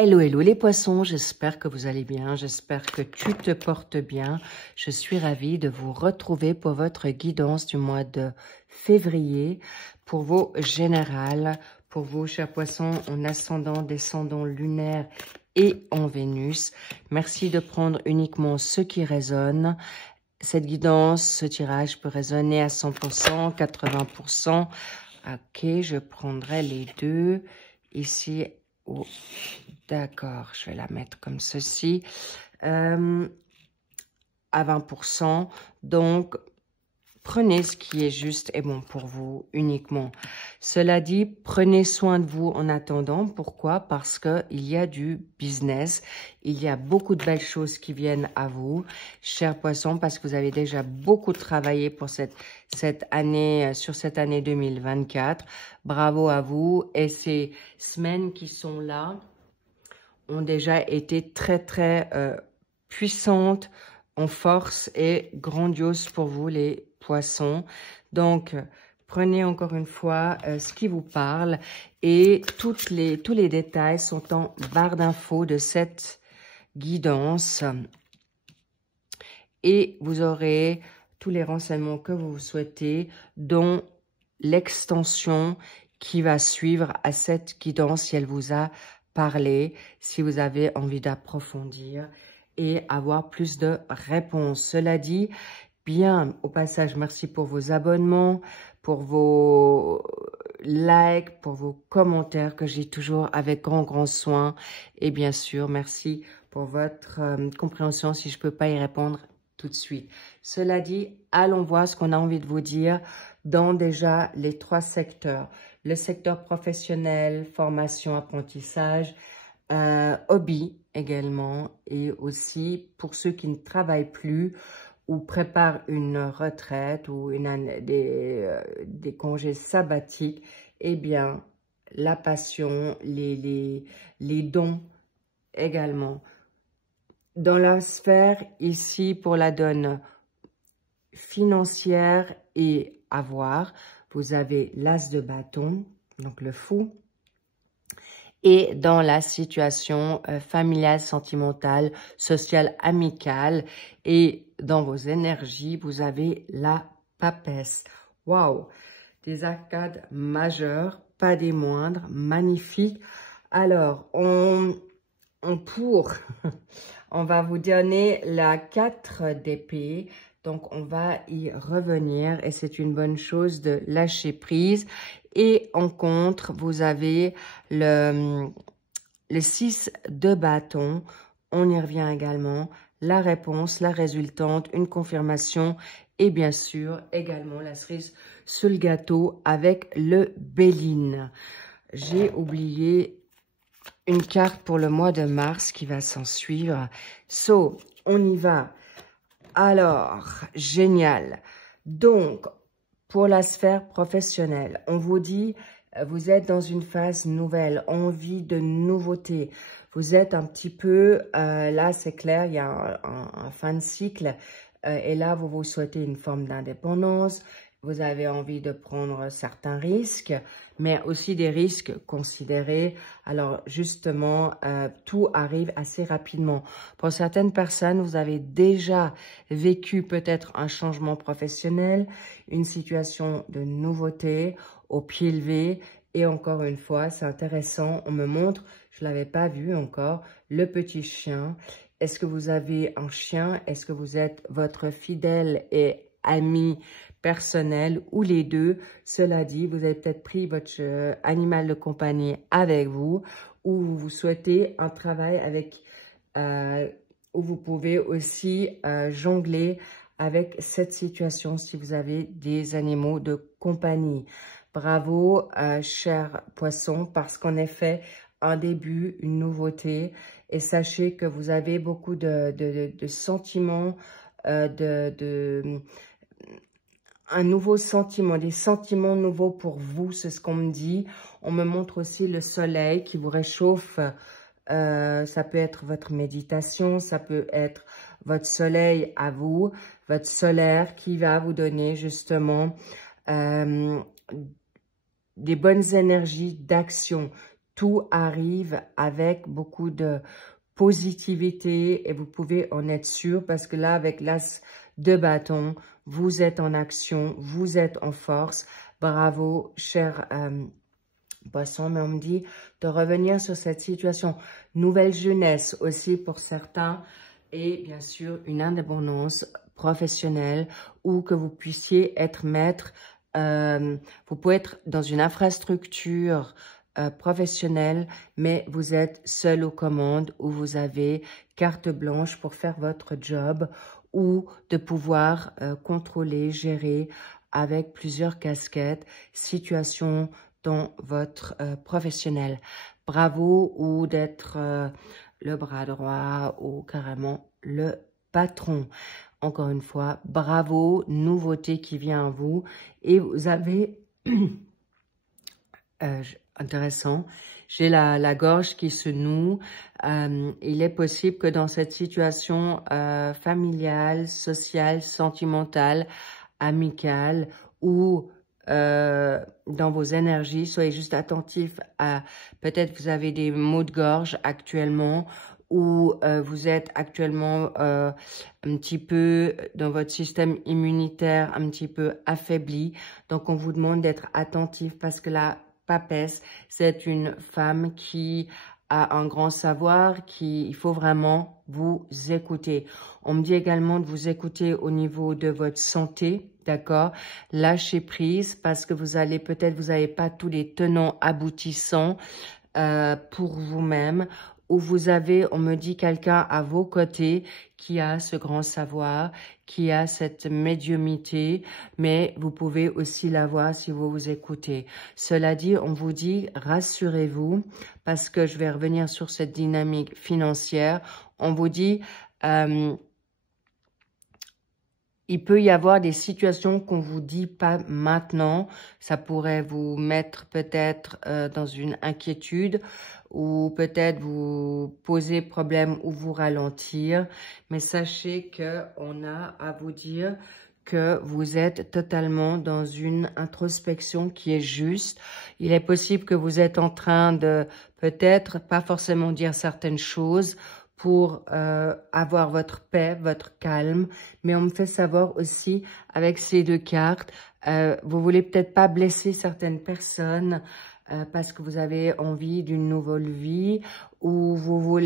Hello, hello les poissons, j'espère que vous allez bien, j'espère que tu te portes bien. Je suis ravie de vous retrouver pour votre guidance du mois de février, pour vos générales, pour vous chers poissons en ascendant, descendant lunaire et en Vénus. Merci de prendre uniquement ce qui résonne. Cette guidance, ce tirage peut résonner à 100%, 80%. Ok, je prendrai les deux ici. Oh, d'accord, je vais la mettre comme ceci, à 20%. Donc, prenez ce qui est juste et bon pour vous uniquement. Cela dit, prenez soin de vous en attendant. Pourquoi? Parce qu'il y a du business. Il y a beaucoup de belles choses qui viennent à vous, chers poissons, parce que vous avez déjà beaucoup travaillé pour cette année, sur cette année 2024. Bravo à vous. Et ces semaines qui sont là ont déjà été très, très puissantes en force et grandioses pour vous, les poissons. Donc, prenez encore une fois ce qui vous parle et tous les détails sont en barre d'infos de cette guidance et vous aurez tous les renseignements que vous souhaitez, dont l'extension qui va suivre à cette guidance si elle vous a parlé, si vous avez envie d'approfondir et avoir plus de réponses. Cela dit, bien, au passage, merci pour vos abonnements, pour vos likes, pour vos commentaires que j'ai toujours avec grand soin. Et bien sûr, merci pour votre compréhension si je ne peux pas y répondre tout de suite. Cela dit, allons voir ce qu'on a envie de vous dire dans déjà les 3 secteurs. Le secteur professionnel, formation, apprentissage, hobby également, et aussi pour ceux qui ne travaillent plus ou préparent une retraite ou des congés sabbatiques, eh bien, la passion, les dons également. Dans la sphère ici pour la donne financière et avoir, vous avez l'as de bâton, donc le fou. Et dans la situation familiale, sentimentale, sociale, amicale et dans vos énergies, vous avez la papesse. Waouh! Des arcades majeures, pas des moindres, magnifiques. Alors, on va vous donner la 4 d'épée. Donc, on va y revenir et c'est une bonne chose de lâcher prise. Et en contre, vous avez le 6 de bâton. On y revient également. La réponse, la résultante, une confirmation et bien sûr également la cerise sur le gâteau avec le Béline. J'ai oublié une carte pour le mois de mars qui va s'en suivre. So, on y va. Alors, génial. Donc, pour la sphère professionnelle, on vous dit, vous êtes dans une phase nouvelle, envie de nouveauté. Vous êtes un petit peu, là c'est clair, il y a un fin de cycle. Et là, vous vous souhaitez une forme d'indépendance. Vous avez envie de prendre certains risques, mais aussi des risques considérés. Alors, justement, tout arrive assez rapidement. Pour certaines personnes, vous avez déjà vécu peut-être un changement professionnel, une situation de nouveauté au pied levé. Et encore une fois, c'est intéressant, on me montre, je ne l'avais pas vu encore, le petit chien. Est-ce que vous avez un chien? Est-ce que vous êtes votre fidèle et ami personnel ou les deux? Cela dit, vous avez peut-être pris votre animal de compagnie avec vous ou vous souhaitez un travail avec, où vous pouvez aussi jongler avec cette situation si vous avez des animaux de compagnie. Bravo, chers poissons, parce qu'en effet, un début, une nouveauté. Et sachez que vous avez beaucoup de sentiments, un nouveau sentiment, des sentiments nouveaux pour vous, c'est ce qu'on me dit. On me montre aussi le soleil qui vous réchauffe. Ça peut être votre méditation, ça peut être votre soleil à vous, votre solaire qui va vous donner justement des bonnes énergies d'action. tout arrive avec beaucoup de positivité et vous pouvez en être sûr parce que là, avec l'as de bâton, vous êtes en action, vous êtes en force. Bravo, cher Poisson, mais on me dit de revenir sur cette situation. Nouvelle jeunesse aussi pour certains et bien sûr une indépendance professionnelle ou que vous puissiez être maître. Vous pouvez être dans une infrastructure professionnelle, mais vous êtes seul aux commandes ou vous avez carte blanche pour faire votre job ou de pouvoir contrôler, gérer avec plusieurs casquettes, situation dans votre professionnel. Bravo ou d'être le bras droit ou carrément le patron. Encore une fois, bravo, nouveauté qui vient à vous. Et vous avez, intéressant, j'ai la gorge qui se noue. Il est possible que dans cette situation familiale, sociale, sentimentale, amicale ou dans vos énergies, soyez juste attentifs à, peut-être vous avez des maux de gorge actuellement ou vous êtes actuellement un petit peu dans votre système immunitaire, un petit peu affaibli. Donc, on vous demande d'être attentif parce que la papesse, c'est une femme qui a un grand savoir, il faut vraiment vous écouter. On me dit également de vous écouter au niveau de votre santé, d'accord? Lâchez prise parce que vous allez peut-être, vous n'avez pas tous les tenants aboutissants pour vous-même. Où vous avez, on me dit, quelqu'un à vos côtés qui a ce grand savoir, qui a cette médiumnité, mais vous pouvez aussi l'avoir si vous vous écoutez. Cela dit, on vous dit, rassurez-vous, parce que je vais revenir sur cette dynamique financière. On vous dit, il peut y avoir des situations qu'on vous dit pas maintenant. Ça pourrait vous mettre peut-être dans une inquiétude ou peut-être vous poser problème ou vous ralentir. Mais sachez que on a à vous dire que vous êtes totalement dans une introspection qui est juste. Il est possible que vous êtes en train de peut-être pas forcément dire certaines choses pour avoir votre paix, votre calme. Mais on me fait savoir aussi, avec ces deux cartes, vous voulez peut-être pas blesser certaines personnes parce que vous avez envie d'une nouvelle vie ou vous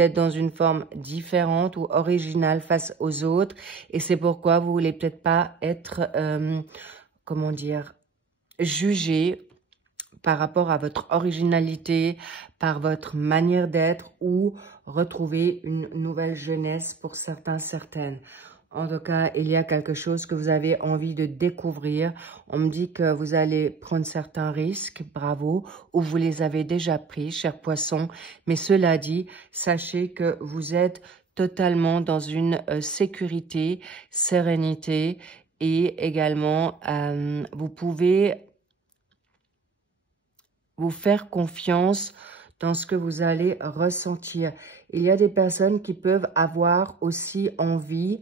êtes dans une forme différente ou originale face aux autres. Et c'est pourquoi vous voulez peut-être pas être, comment dire, jugé par rapport à votre originalité, par votre manière d'être ou retrouver une nouvelle jeunesse pour certains, certaines. En tout cas, il y a quelque chose que vous avez envie de découvrir. On me dit que vous allez prendre certains risques, bravo, ou vous les avez déjà pris, chers poissons. Mais cela dit, sachez que vous êtes totalement dans une sécurité, sérénité et également, vous pouvez vous faire confiance dans ce que vous allez ressentir. Il y a des personnes qui peuvent avoir aussi envie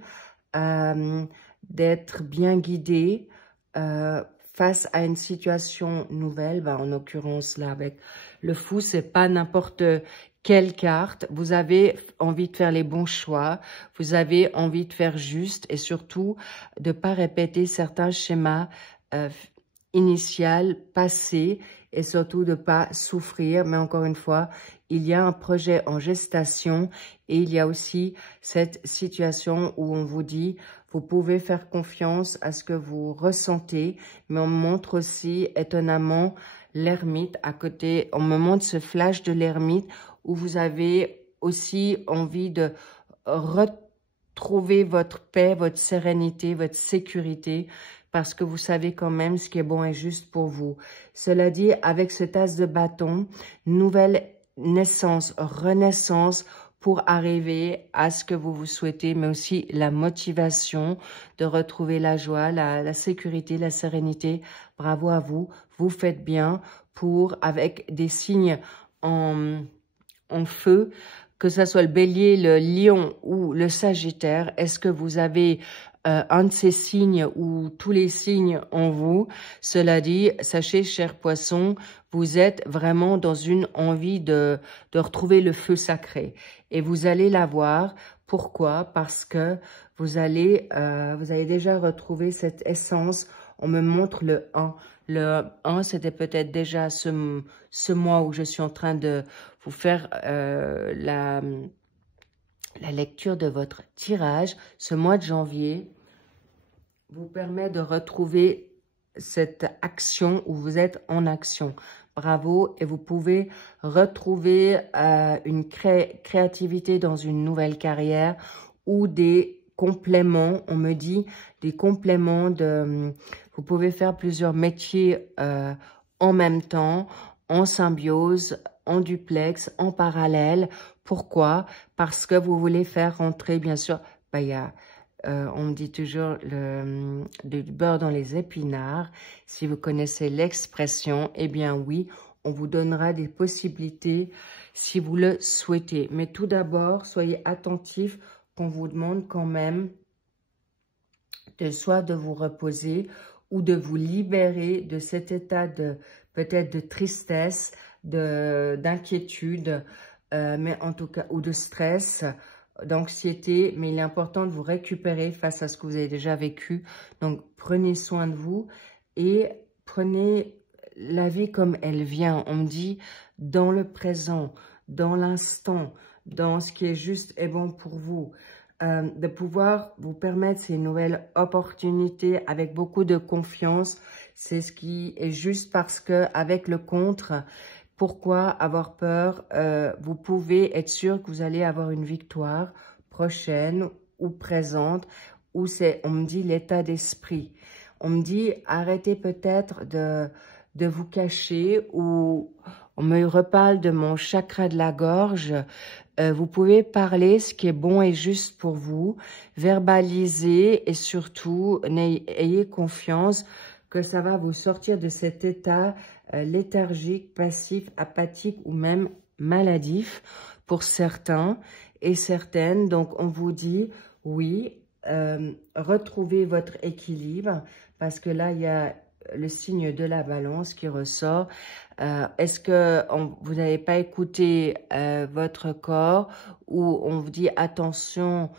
d'être bien guidées face à une situation nouvelle. En l'occurrence, là, avec le fou, c'est pas n'importe quelle carte. Vous avez envie de faire les bons choix. Vous avez envie de faire juste et surtout de pas répéter certains schémas initial, passé et surtout de pas souffrir. Mais encore une fois, il y a un projet en gestation et il y a aussi cette situation où on vous dit, vous pouvez faire confiance à ce que vous ressentez, mais on me montre aussi étonnamment l'ermite à côté. On me montre ce flash de l'ermite où vous avez aussi envie de retrouver votre paix, votre sérénité, votre sécurité, parce que vous savez quand même ce qui est bon et juste pour vous. Cela dit, avec ce as de bâton, nouvelle naissance, renaissance pour arriver à ce que vous vous souhaitez, mais aussi la motivation de retrouver la joie, la sécurité, la sérénité. Bravo à vous, vous faites bien pour, avec des signes en feu, que ce soit le bélier, le lion ou le sagittaire, est-ce que vous avez un de ces signes ou tous les signes en vous. Cela dit, sachez, chers poissons, vous êtes vraiment dans une envie de retrouver le feu sacré. Et vous allez l'avoir. Pourquoi? Parce que vous allez déjà retrouver cette essence. On me montre le 1. Le 1, c'était peut-être déjà ce mois où je suis en train de vous faire la lecture de votre tirage. Ce mois de janvier vous permet de retrouver cette action où vous êtes en action. Bravo, et vous pouvez retrouver une créativité dans une nouvelle carrière ou des compléments, on me dit, des compléments de... Vous pouvez faire plusieurs métiers en même temps, en symbiose, en duplex, en parallèle. Pourquoi? Parce que vous voulez faire rentrer, bien sûr, il y a... on me dit toujours du beurre dans les épinards. Si vous connaissez l'expression, eh bien oui, on vous donnera des possibilités si vous le souhaitez. Mais tout d'abord, soyez attentifs qu'on vous demande quand même soit de vous reposer ou de vous libérer de cet état de peut-être de tristesse, d'inquiétude, mais en tout cas, ou de stress, d'anxiété, mais il est important de vous récupérer face à ce que vous avez déjà vécu. Donc, prenez soin de vous et prenez la vie comme elle vient. On me dit dans le présent, dans l'instant, dans ce qui est juste et bon pour vous. De pouvoir vous permettre ces nouvelles opportunités avec beaucoup de confiance. C'est ce qui est juste parce que avec le contre, pourquoi avoir peur? Vous pouvez être sûr que vous allez avoir une victoire prochaine ou présente, ou c'est, on me dit, l'état d'esprit. On me dit, arrêtez peut-être de vous cacher, ou on me reparle de mon chakra de la gorge. Vous pouvez parler ce qui est bon et juste pour vous, verbaliser et surtout, ayez confiance que ça va vous sortir de cet état léthargique, passif, apathique ou même maladif pour certains et certaines. Donc, on vous dit, oui, retrouvez votre équilibre parce que là, il y a le signe de la balance qui ressort. Est-ce que vous n'avez pas écouté votre corps ou on vous dit attention,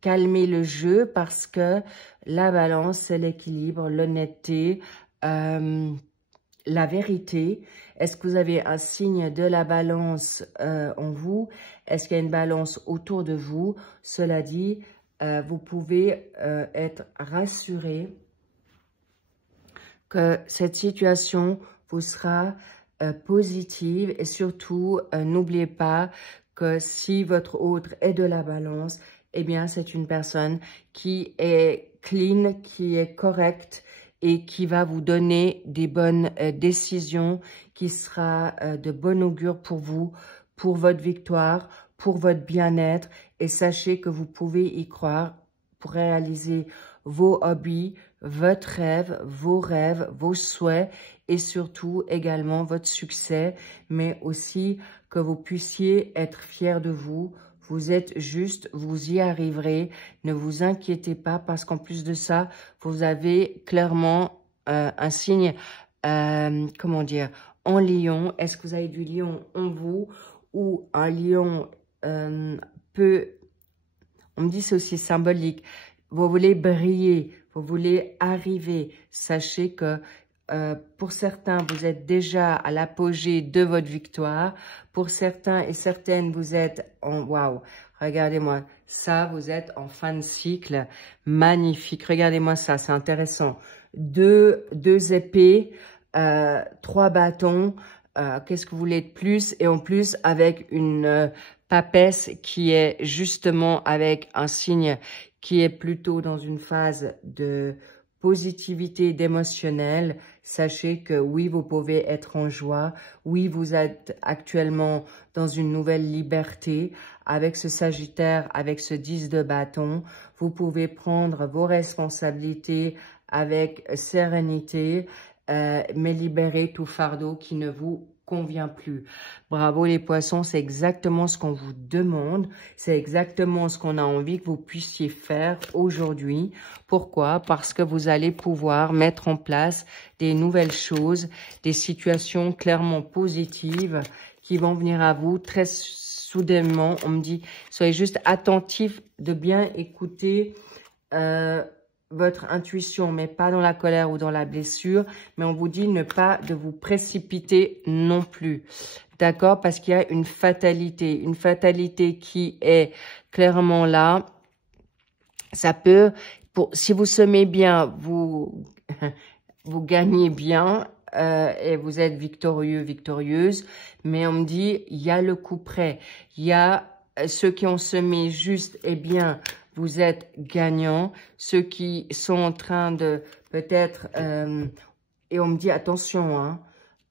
calmez le jeu parce que la balance, c'est l'équilibre, l'honnêteté, la vérité. Est-ce que vous avez un signe de la balance en vous? Est-ce qu'il y a une balance autour de vous? Cela dit, vous pouvez être rassuré que cette situation vous sera positive et surtout, n'oubliez pas que si votre autre est de la balance, eh bien, c'est une personne qui est clean, qui est correcte et qui va vous donner des bonnes décisions, qui sera de bon augure pour vous, pour votre victoire, pour votre bien-être. Et sachez que vous pouvez y croire pour réaliser vos hobbies, votre rêve, vos souhaits et surtout également votre succès, mais aussi que vous puissiez être fiers de vous. Vous êtes juste, vous y arriverez. Ne vous inquiétez pas parce qu'en plus de ça, vous avez clairement un signe, comment dire, en lion. Est-ce que vous avez du lion en vous ou un lion peut, on me dit c'est aussi symbolique, vous voulez briller, vous voulez arriver. Sachez que pour certains, vous êtes déjà à l'apogée de votre victoire. Pour certains et certaines, vous êtes en... Waouh, regardez-moi ça, vous êtes en fin de cycle. Magnifique, regardez-moi ça, c'est intéressant. Deux épées, 3 bâtons. Qu'est-ce que vous voulez de plus? Et en plus, avec une papesse qui est justement avec un signe qui est plutôt dans une phase de positivité, d'émotionnel. Sachez que oui, vous pouvez être en joie. Oui, vous êtes actuellement dans une nouvelle liberté. Avec ce Sagittaire, avec ce 10 de bâton, vous pouvez prendre vos responsabilités avec sérénité, mais libérer tout fardeau qui ne vous convient plus. Bravo les poissons, c'est exactement ce qu'on vous demande. C'est exactement ce qu'on a envie que vous puissiez faire aujourd'hui. Pourquoi? Parce que vous allez pouvoir mettre en place des nouvelles choses, des situations clairement positives qui vont venir à vous très soudainement. On me dit, soyez juste attentifs de bien écouter votre intuition, mais pas dans la colère ou dans la blessure. Mais on vous dit ne pas de vous précipiter non plus. D'accord? Parce qu'il y a une fatalité qui est clairement là. Ça peut, si vous semez bien, vous gagnez bien et vous êtes victorieux, victorieuse. Mais on me dit, il y a le coup près. Il y a ceux qui ont semé juste, eh bien, vous êtes gagnants. Ceux qui sont en train de peut-être, et on me dit attention hein,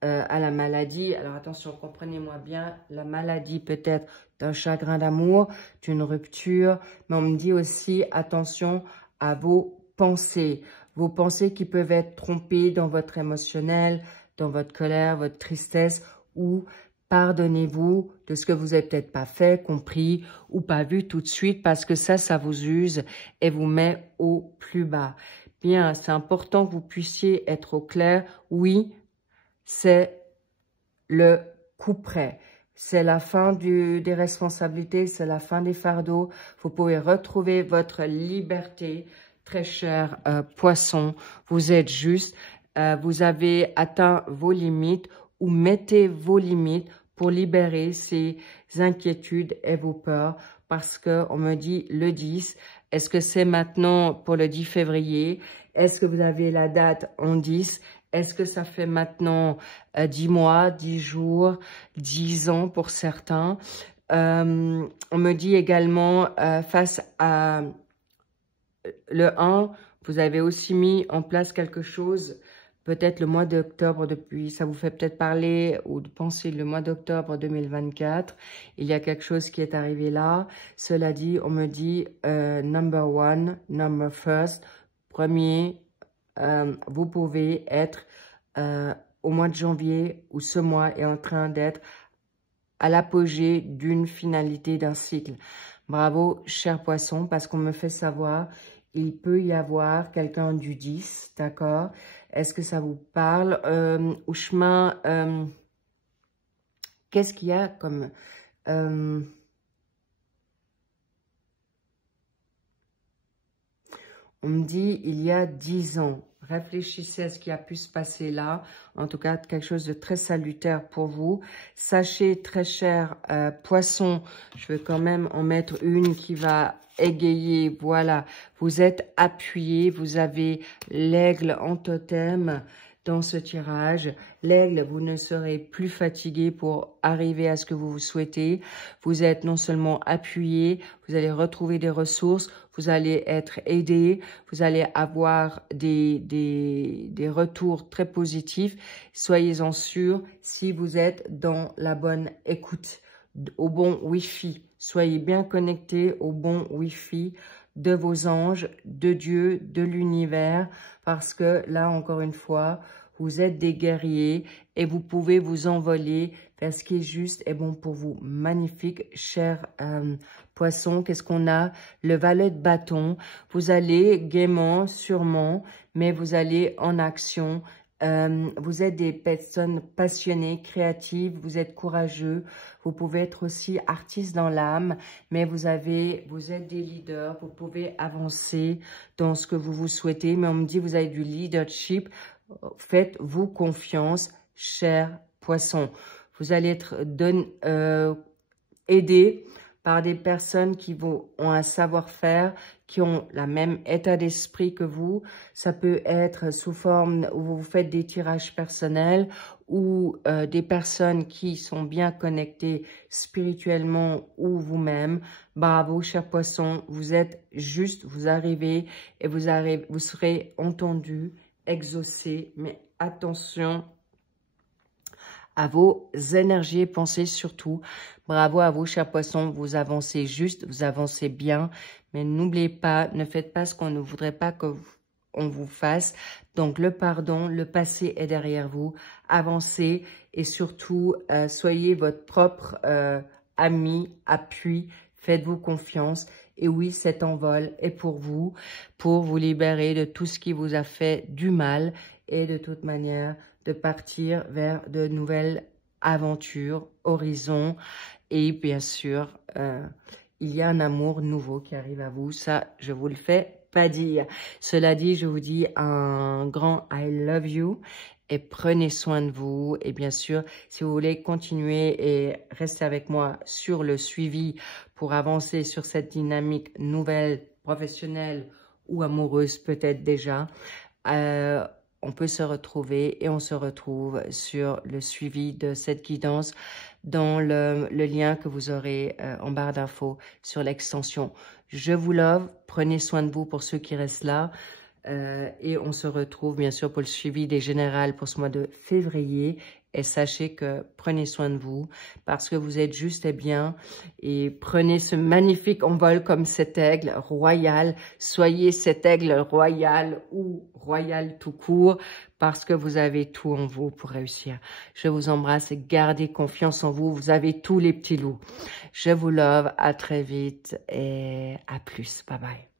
à la maladie. Alors attention, comprenez-moi bien, la maladie peut-être d'un chagrin d'amour, d'une rupture, mais on me dit aussi attention à vos pensées qui peuvent être trompées dans votre émotionnel, dans votre colère, votre tristesse ou pardonnez-vous de ce que vous n'avez peut-être pas fait, compris ou pas vu tout de suite parce que ça vous use et vous met au plus bas. Bien, c'est important que vous puissiez être au clair. Oui, c'est le coup près. C'est la fin des responsabilités, c'est la fin des fardeaux. Vous pouvez retrouver votre liberté, très cher poisson. Vous êtes juste, vous avez atteint vos limites ou mettez vos limites pour libérer ces inquiétudes et vos peurs parce que on me dit le 10. Est-ce que c'est maintenant pour le 10 février? Est-ce que vous avez la date en 10? Est-ce que ça fait maintenant 10 mois, 10 jours, 10 ans pour certains? On me dit également face à le 1, vous avez aussi mis en place quelque chose. Peut-être le mois d'octobre, depuis, ça vous fait peut-être parler ou de penser le mois d'octobre 2024. Il y a quelque chose qui est arrivé là. Cela dit, on me dit number one, number first, premier, vous pouvez être au mois de janvier ou ce mois est en train d'être à l'apogée d'une finalité d'un cycle. Bravo, cher poisson, parce qu'on me fait savoir, il peut y avoir quelqu'un du 10, d'accord? Est-ce que ça vous parle? Au chemin, qu'est-ce qu'il y a comme... on me dit, il y a 10 ans. Réfléchissez à ce qui a pu se passer là. En tout cas, quelque chose de très salutaire pour vous. Sachez, très cher poisson, je vais quand même en mettre une qui va égayer. Voilà, vous êtes appuyé. Vous avez l'aigle en totem dans ce tirage. L'aigle, vous ne serez plus fatigué pour arriver à ce que vous souhaitez. Vous êtes non seulement appuyé, vous allez retrouver des ressources, vous allez être aidé, vous allez avoir des retours très positifs. Soyez-en sûrs si vous êtes dans la bonne écoute, au bon Wi-Fi. Soyez bien connectés au bon Wi-Fi de vos anges, de Dieu, de l'univers, parce que là, encore une fois, vous êtes des guerriers et vous pouvez vous envoler vers ce qui est juste et bon pour vous. Magnifique, cher poisson. Qu'est-ce qu'on a? Le valet de bâton. Vous allez gaiement, sûrement, mais vous allez en action. Vous êtes des personnes passionnées, créatives, vous êtes courageux. Vous pouvez être aussi artiste dans l'âme, mais vous êtes des leaders. Vous pouvez avancer dans ce que vous souhaitez, mais on me dit vous avez du leadership. Faites-vous confiance, cher poisson. Vous allez être aidé par des personnes qui ont un savoir-faire, qui ont le même état d'esprit que vous. Ça peut être sous forme où vous faites des tirages personnels ou des personnes qui sont bien connectées spirituellement ou vous-même. Bravo, cher poisson. Vous êtes juste, vous arrivez et vous serez entendu, exaucé, mais attention à vos énergies et pensées surtout. Bravo à vous, chers poissons, vous avancez juste, vous avancez bien, mais n'oubliez pas, ne faites pas ce qu'on ne voudrait pas qu'on vous fasse. Donc le pardon, le passé est derrière vous, avancez et surtout, soyez votre propre ami, appui, faites-vous confiance. Et oui, cet envol est pour vous libérer de tout ce qui vous a fait du mal et de toute manière de partir vers de nouvelles aventures, horizons. Et bien sûr, il y a un amour nouveau qui arrive à vous. Ça, je vous le fais pas dire. Cela dit, je vous dis un grand I love you. Et prenez soin de vous. Et bien sûr, si vous voulez continuer et rester avec moi sur le suivi pour avancer sur cette dynamique nouvelle, professionnelle ou amoureuse peut-être déjà, on peut se retrouver et on se retrouve sur le suivi de cette guidance dans le lien que vous aurez en barre d'infos sur l'extension. Je vous love. Prenez soin de vous pour ceux qui restent là. Et on se retrouve bien sûr pour le suivi des générales pour ce mois de février. Et sachez que prenez soin de vous parce que vous êtes juste et bien. Et prenez ce magnifique envol comme cet aigle royal. Soyez cet aigle royal ou royal tout court parce que vous avez tout en vous pour réussir. Je vous embrasse et gardez confiance en vous. Vous avez tous les petits loups. Je vous love. À très vite et à plus. Bye bye.